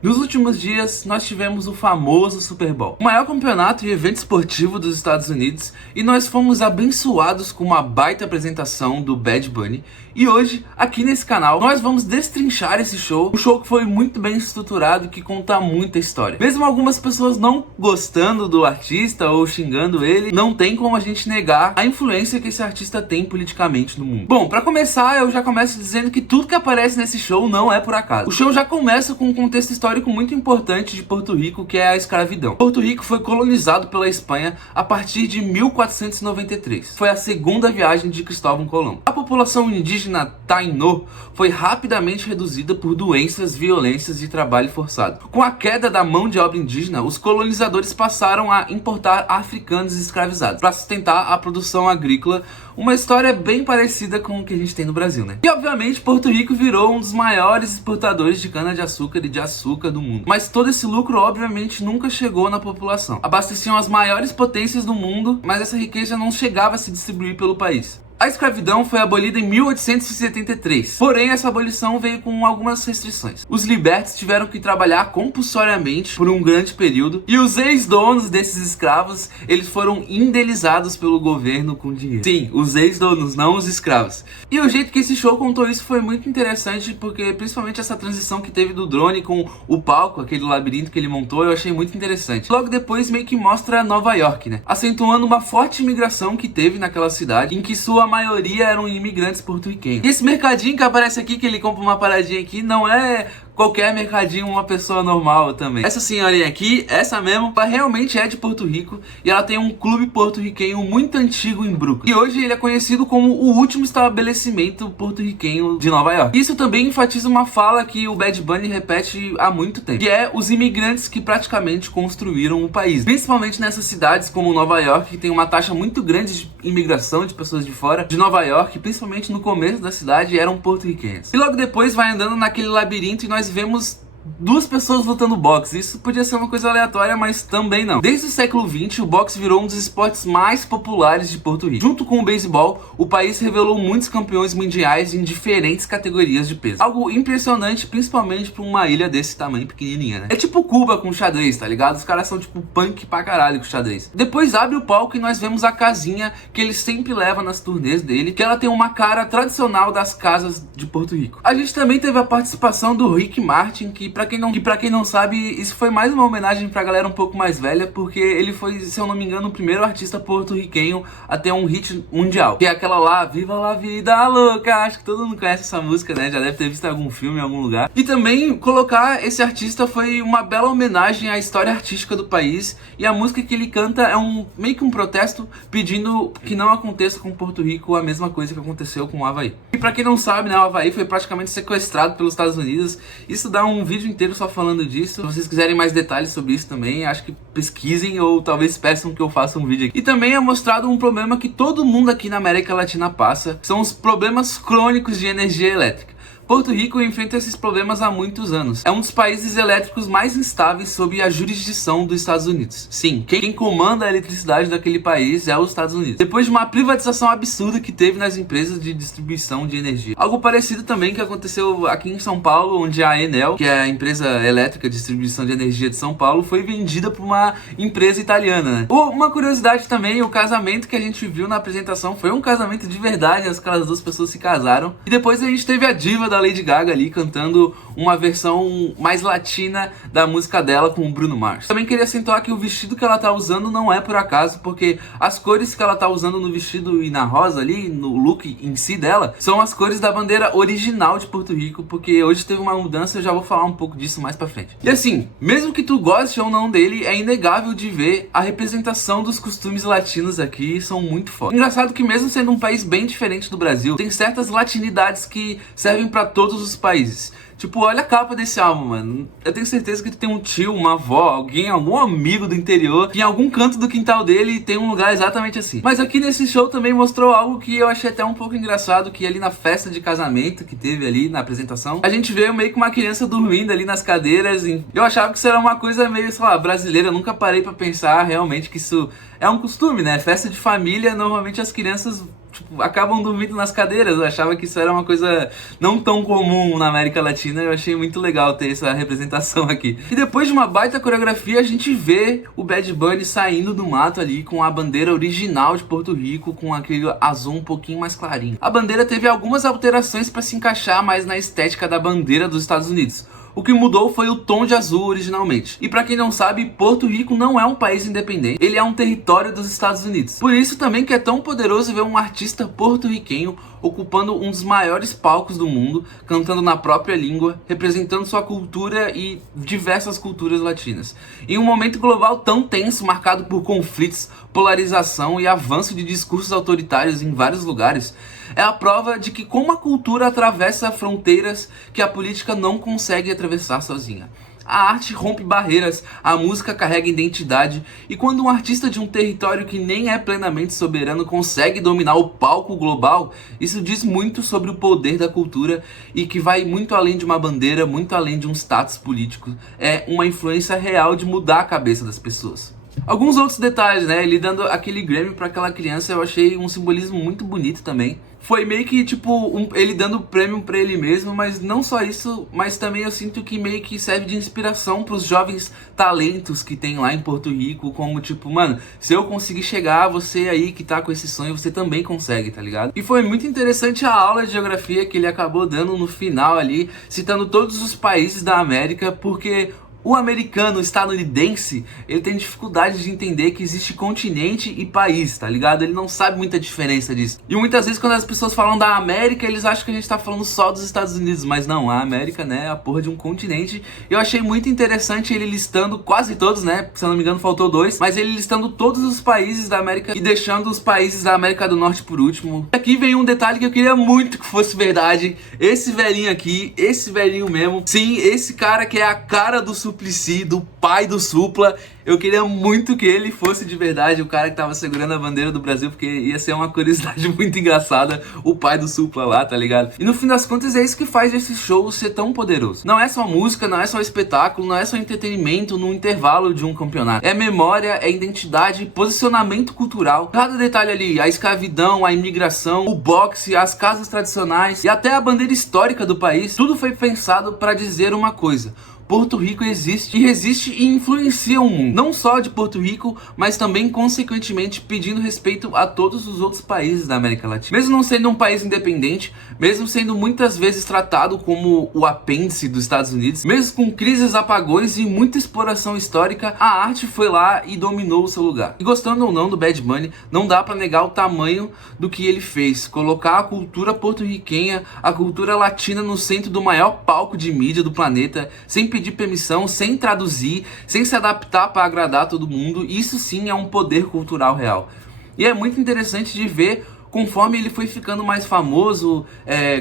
Nos últimos dias, nós tivemos o famoso Super Bowl, o maior campeonato e evento esportivo dos Estados Unidos, e nós fomos abençoados com uma baita apresentação do Bad Bunny. E hoje, aqui nesse canal, nós vamos destrinchar esse show, um show que foi muito bem estruturado e que conta muita história. Mesmo algumas pessoas não gostando do artista ou xingando ele, não tem como a gente negar a influência que esse artista tem politicamente no mundo. Bom, pra começar, eu já começo dizendo que tudo que aparece nesse show não é por acaso. O show já começa com um contexto histórico muito importante de Porto Rico, que é a escravidão. Porto Rico foi colonizado pela Espanha a partir de 1493. Foi a segunda viagem de Cristóvão Colombo. A população indígena Tainó foi rapidamente reduzida por doenças, violências e trabalho forçado. Com a queda da mão de obra indígena, os colonizadores passaram a importar africanos escravizados para sustentar a produção agrícola, uma história bem parecida com o que a gente tem no Brasil, né? E obviamente Porto Rico virou um dos maiores exportadores de cana-de-açúcar e de açúcar do mundo. Mas todo esse lucro obviamente nunca chegou na população. Abasteciam as maiores potências do mundo, mas essa riqueza não chegava a se distribuir pelo país. A escravidão foi abolida em 1873, porém essa abolição veio com algumas restrições. Os libertos tiveram que trabalhar compulsoriamente por um grande período, e os ex-donos desses escravos, eles foram indenizados pelo governo com dinheiro. Sim, os ex-donos, não os escravos. E o jeito que esse show contou isso foi muito interessante, porque principalmente essa transição que teve do drone com o palco, aquele labirinto que ele montou, eu achei muito interessante. Logo depois meio que mostra Nova York, né? Acentuando uma forte imigração que teve naquela cidade, em que sua maioria eram imigrantes porto-riquenhos. E esse mercadinho que aparece aqui, que ele compra uma paradinha aqui, não é qualquer mercadinho, uma pessoa normal também. Essa senhorinha aqui, essa mesmo, ela realmente é de Porto Rico, e ela tem um clube porto-riquenho muito antigo em Brooklyn. E hoje ele é conhecido como o último estabelecimento porto-riquenho de Nova York. Isso também enfatiza uma fala que o Bad Bunny repete há muito tempo, que é os imigrantes que praticamente construíram o país. Principalmente nessas cidades como Nova York, que tem uma taxa muito grande de imigração de pessoas de fora de Nova York, principalmente no começo da cidade, eram porto-riquenhos. E logo depois vai andando naquele labirinto e nós vemos duas pessoas lutando boxe. Isso podia ser uma coisa aleatória, mas também não. Desde o século XX, o boxe virou um dos esportes mais populares de Porto Rico. Junto com o beisebol, o país revelou muitos campeões mundiais em diferentes categorias de peso. Algo impressionante, principalmente pra uma ilha desse tamanho pequenininha, né? É tipo Cuba com xadrez, tá ligado? Os caras são tipo punk pra caralho com xadrez. Depois abre o palco e nós vemos a casinha que ele sempre leva nas turnês dele, que ela tem uma cara tradicional das casas de Porto Rico. A gente também teve a participação do Rick Martin, que pra quem não sabe, isso foi mais uma homenagem pra galera um pouco mais velha, porque ele foi, se eu não me engano, o primeiro artista porto-riquenho a ter um hit mundial, que é aquela lá, Viva la Vida Louca. Acho que todo mundo conhece essa música, né? Já deve ter visto em algum filme, em algum lugar. E também colocar esse artista foi uma bela homenagem à história artística do país, e a música que ele canta é meio que um protesto pedindo que não aconteça com Porto Rico a mesma coisa que aconteceu com o Havaí. E pra quem não sabe, né, o Havaí foi praticamente sequestrado pelos Estados Unidos. Isso dá um vídeo inteiro só falando disso. Se vocês quiserem mais detalhes sobre isso também, acho que pesquisem ou talvez peçam que eu faça um vídeo aqui. E também é mostrado um problema que todo mundo aqui na América Latina passa, são os problemas crônicos de energia elétrica. Porto Rico enfrenta esses problemas há muitos anos. É um dos países elétricos mais instáveis sob a jurisdição dos Estados Unidos. Sim, quem comanda a eletricidade daquele país é os Estados Unidos, depois de uma privatização absurda que teve nas empresas de distribuição de energia. Algo parecido também que aconteceu aqui em São Paulo, onde a Enel, que é a empresa elétrica de distribuição de energia de São Paulo, foi vendida por uma empresa italiana, né? Uma curiosidade também, o casamento que a gente viu na apresentação foi um casamento de verdade, aquelas duas pessoas se casaram. E depois a gente teve a diva da Lady Gaga ali cantando uma versão mais latina da música dela com o Bruno Mars. Também queria acentuar que o vestido que ela tá usando não é por acaso, porque as cores que ela tá usando no vestido e na rosa ali, no look em si dela, são as cores da bandeira original de Porto Rico, porque hoje teve uma mudança, eu já vou falar um pouco disso mais pra frente. E assim, mesmo que tu goste ou não dele, é inegável de ver a representação dos costumes latinos aqui, são muito fortes. Engraçado que mesmo sendo um país bem diferente do Brasil, tem certas latinidades que servem pra todos os países. Tipo, olha a capa desse álbum, mano. Eu tenho certeza que tu tem um tio, uma avó, alguém, algum amigo do interior, que em algum canto do quintal dele tem um lugar exatamente assim. Mas aqui nesse show também mostrou algo que eu achei até um pouco engraçado, que ali na festa de casamento que teve ali na apresentação, a gente vê meio que uma criança dormindo ali nas cadeiras. E eu achava que isso era uma coisa meio, sei lá, brasileira. Eu nunca parei pra pensar realmente que isso é um costume, né? Festa de família, normalmente as crianças tipo, acabam dormindo nas cadeiras. Eu achava que isso era uma coisa não tão comum na América Latina. Eu achei muito legal ter essa representação aqui. E depois de uma baita coreografia, a gente vê o Bad Bunny saindo do mato ali com a bandeira original de Porto Rico, com aquele azul um pouquinho mais clarinho. A bandeira teve algumas alterações para se encaixar mais na estética da bandeira dos Estados Unidos. O que mudou foi o tom de azul originalmente. E pra quem não sabe, Porto Rico não é um país independente, ele é um território dos Estados Unidos. Por isso também que é tão poderoso ver um artista porto-riquenho ocupando um dos maiores palcos do mundo, cantando na própria língua, representando sua cultura e diversas culturas latinas. Em um momento global tão tenso, marcado por conflitos, polarização e avanço de discursos autoritários em vários lugares, é a prova de que como a cultura atravessa fronteiras que a política não consegue atravessar sozinha. A arte rompe barreiras, a música carrega identidade, e quando um artista de um território que nem é plenamente soberano consegue dominar o palco global, isso diz muito sobre o poder da cultura e que vai muito além de uma bandeira, muito além de um status político. É uma influência real de mudar a cabeça das pessoas. Alguns outros detalhes, né? Ele dando aquele Grammy pra aquela criança, eu achei um simbolismo muito bonito também. Foi meio que, tipo, ele dando o prêmio pra ele mesmo, mas não só isso, mas também eu sinto que meio que serve de inspiração pros jovens talentos que tem lá em Porto Rico, como tipo, mano, se eu conseguir chegar, você aí que tá com esse sonho, você também consegue, tá ligado? E foi muito interessante a aula de geografia que ele acabou dando no final ali, citando todos os países da América, porque o americano, o estadunidense, ele tem dificuldade de entender que existe continente e país, tá ligado? Ele não sabe muita diferença disso. E muitas vezes quando as pessoas falam da América, eles acham que a gente tá falando só dos Estados Unidos, mas não, a América, né, é a porra de um continente. Eu achei muito interessante ele listando quase todos, né, se eu não me engano faltou 2, mas ele listando todos os países da América e deixando os países da América do Norte por último. Aqui vem um detalhe que eu queria muito que fosse verdade. Esse velhinho aqui, esse velhinho mesmo, sim, esse cara que é a cara do Suplicy, do pai do Supla, eu queria muito que ele fosse de verdade o cara que tava segurando a bandeira do Brasil, porque ia ser uma curiosidade muito engraçada, o pai do Supla lá, tá ligado? E no fim das contas é isso que faz esse show ser tão poderoso. Não é só música, não é só espetáculo, não é só entretenimento no intervalo de um campeonato. É memória, é identidade, posicionamento cultural. Cada detalhe ali, a escravidão, a imigração, o boxe, as casas tradicionais e até a bandeira histórica do país, tudo foi pensado para dizer uma coisa: Porto Rico existe e resiste e influencia o mundo, não só de Porto Rico, mas também consequentemente pedindo respeito a todos os outros países da América Latina. Mesmo não sendo um país independente, mesmo sendo muitas vezes tratado como o apêndice dos Estados Unidos, mesmo com crises, apagões e muita exploração histórica, a arte foi lá e dominou o seu lugar. E gostando ou não do Bad Bunny, não dá pra negar o tamanho do que ele fez, colocar a cultura porto-riquenha, a cultura latina no centro do maior palco de mídia do planeta, sem pedir permissão, sem traduzir, sem se adaptar para agradar todo mundo. Isso sim é um poder cultural real. E é muito interessante de ver, conforme ele foi ficando mais famoso,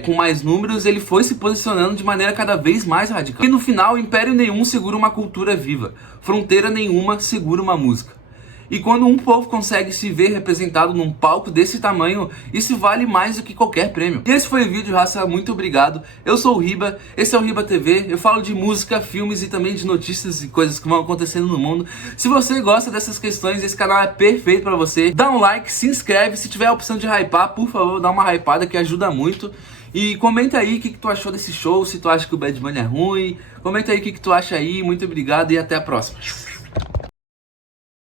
com mais números, ele foi se posicionando de maneira cada vez mais radical. E no final, império nenhum segura uma cultura viva, fronteira nenhuma segura uma música. E quando um povo consegue se ver representado num palco desse tamanho, isso vale mais do que qualquer prêmio. E esse foi o vídeo, raça, muito obrigado. Eu sou o Riba, esse é o Riba TV, eu falo de música, filmes e também de notícias e coisas que vão acontecendo no mundo. Se você gosta dessas questões, esse canal é perfeito pra você. Dá um like, se inscreve, se tiver a opção de hypar, por favor, dá uma hypada que ajuda muito. E comenta aí o que tu achou desse show, se tu acha que o Bad Bunny é ruim. Comenta aí o que tu acha aí, muito obrigado e até a próxima.